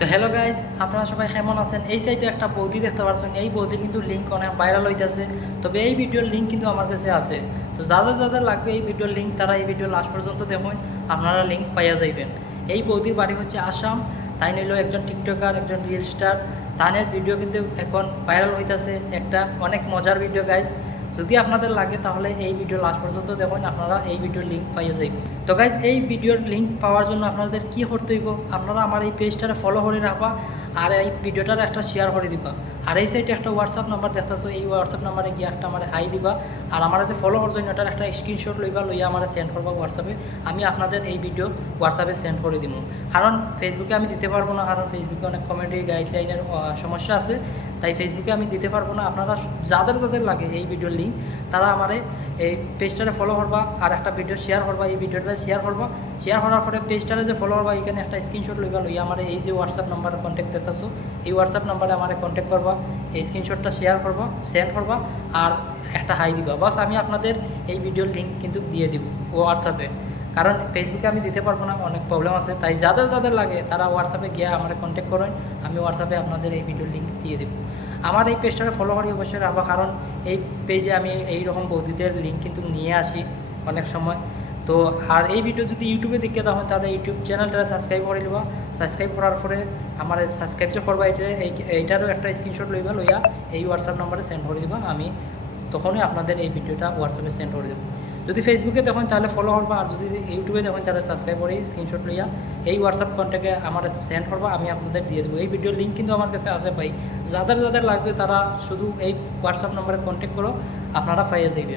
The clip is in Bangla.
তো হ্যালো গাইজ, আপনারা সবাই কেমন আছেন? এই সাইডে একটা বৌদি দেখতে পাচ্ছেন। এই বৌদির কিন্তু লিঙ্ক অনেক ভাইরাল হইতেছে। তবে এই ভিডিওর লিঙ্ক কিন্তু আমার কাছে আছে। তো যাদের যাদের লাগবে এই ভিডিওর লিঙ্ক, তারা এই ভিডিও লাস্ট পর্যন্ত দেখুন, আপনারা লিঙ্ক পাইয়া যাইবেন। এই বৌদির বাড়ি হচ্ছে আসাম। তাই নিল একজন টিকটকার, একজন রিল স্টার। তানের ভিডিও কিন্তু এখন ভাইরাল হইতেছে, একটা অনেক মজার ভিডিও গাইজ। যদি আপনাদের লাগে তাহলে এই ভিডিও লাস্ট পর্যন্ত দেখুন, আপনারা এই ভিডিওর লিঙ্ক পাইয়া যাইবেন। তো গাইজ, এই ভিডিওর লিঙ্ক পাওয়ার জন্য আপনাদের কি করতে হইব, আপনারা আমার এই পেজটারে ফলো করে রাখবা আর এই ভিডিওটার একটা শেয়ার করে দিবা। আর এই সাইডে একটা হোয়াটসঅ্যাপ নাম্বার দেখতেছো, এই হোয়াটসঅ্যাপ নাম্বারে গিয়ে একটা আমার হাই দিবা। আর আমার যে ফলো করতে ওটার একটা স্ক্রিনশট লইবা, লইয়া আমার সেন্ড করবা হোয়াটসঅ্যাপে। আমি আপনাদের এই ভিডিও হোয়াটসঅ্যাপে সেন্ড করে দিব। কারণ ফেসবুকে আমি দিতে পারবো না, কারণ ফেসবুকে অনেক কমেডি গাইডলাইনের সমস্যা আছে। তাই ফেসবুকে আমি দিতে পারবো না। আপনারা যাদের যাদের লাগে এই ভিডিওর লিঙ্ক, তারা আমার এই পেজটারে ফলো করবা আর একটা ভিডিও শেয়ার করবা। এই ভিডিওটা শেয়ার করবা, শেয়ার করার পরে পেজটারে যে ফলো করবা, এখানে একটা স্ক্রিনশট লইবা, লইয়া আমার এই যে হোয়াটসঅ্যাপ নাম্বারে কন্ট্যাক্ট দিতেছো, এই হোয়াটসঅ্যাপ নাম্বারে আমার কন্ট্যাক্ট করবা, এই স্ক্রিনশটটা শেয়ার করবা, সেন্ড করবা আর একটা হাই দিবা। বাস আমি আপনাদের এই ভিডিওর লিঙ্ক কিন্তু দিয়ে দিব হোয়াটসঅ্যাপে। কারণ ফেসবুকে আমি দিতে পারবো না, অনেক প্রবলেম আছে। তাই যাদের যাদের লাগে তারা হোয়াটসঅ্যাপে গিয়ে আমার কন্ট্যাক্ট করেন, আমি হোয়াটসঅ্যাপে আপনাদের এই ভিডিওর লিঙ্ক দিয়ে দেবো। আমার এই পেজটাকে ফলো করি অবশ্যই রাখবো, কারণ এই পেজে আমি এই রকম বৌদিদের লিঙ্ক কিন্তু নিয়ে আসি অনেক সময়। তো আর এই ভিডিও যদি ইউটিউবে দেখতে তখন তাহলে ইউটিউব চ্যানেলটা সাবস্ক্রাইব করে নিবা। সাবস্ক্রাইব করার পরে আমার সাবস্ক্রাইব যে করবা, এইটারও একটা স্ক্রিনশট লইবা, লইয়া এই হোয়াটসঅ্যাপ নাম্বারে সেন্ড করে দিবা। আমি তখনই আপনাদের এই ভিডিওটা হোয়াটসঅ্যাপে সেন্ড করে দেবো। যদি ফেসবুকে দেখেন তাহলে ফলো করবা, আর যদি ইউটিউবে দেখেন তাহলে সাবস্ক্রাইব করে স্ক্রিনশট লইয়া এই হোয়াটসঅ্যাপ কন্ট্যাক্টে আমার সেন্ড করবা, আমি আপনাদের দিয়ে দেবো। এই ভিডিওর লিঙ্ক কিন্তু আমার কাছে আছে ভাই। যাদের যাদের লাগবে তারা শুধু এই হোয়াটসঅ্যাপ নাম্বারে কন্ট্যাক্ট করো, আপনারা পাইয়ে যাইবেন।